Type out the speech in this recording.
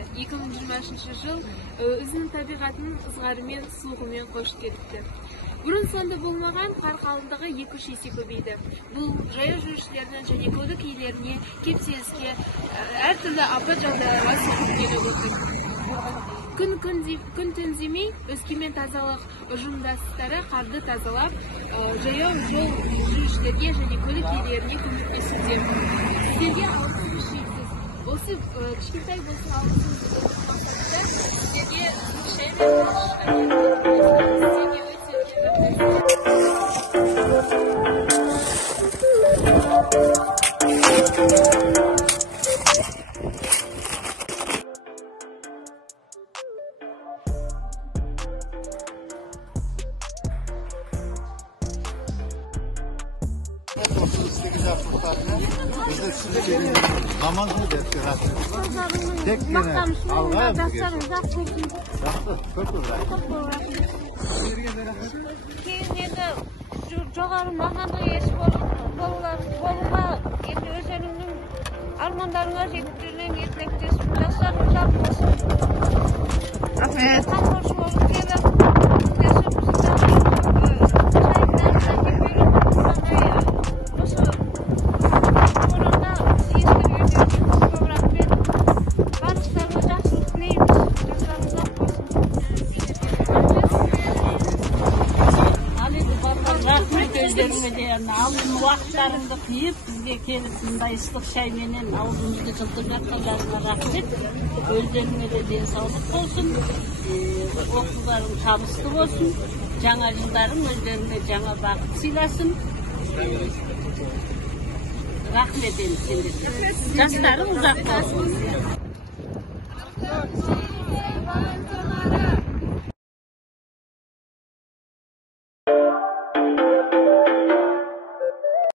келді. 2023 жыл өзінің табиғатының ызғарымен, суығымен қош келіпті. Бұрын сонды болмаған қар қалыңдығы 2-3 есе көбейді. Бұл жаяу жүрушілердің және көлік иелеріне кептеліске, әртүрлі апат жағдайларға соғып келіп отыр. Күн түн демей Өскемен тазалық ұжымдастары қарды тазалап, жаяу жол жүрушілерге және көлік иелеріне көмектесуде. Сіздерге алғысым шексіз. Осы кішкентай болсын алғысым мақсатында сіздерге жоғары мамандық иесі болуға енді өздеріңнің армандарыңа жетіп жүрген тілектесіп жастарың ұзақ болсын. Рахмет. Қамқоршы болып алдын уақыттарыңды қиып, бізге келіп мұндай ыстық шайменен аузымызды жылтып жатқандарыңа рахмет. Өздеріңе де денсаулық болсын, оқуларың табысты болсын, жаңа жылдарың өздеріңе жаңа бақыт сыйласын. Рахмет енді сендерге. Жастарың ұзақ болсын.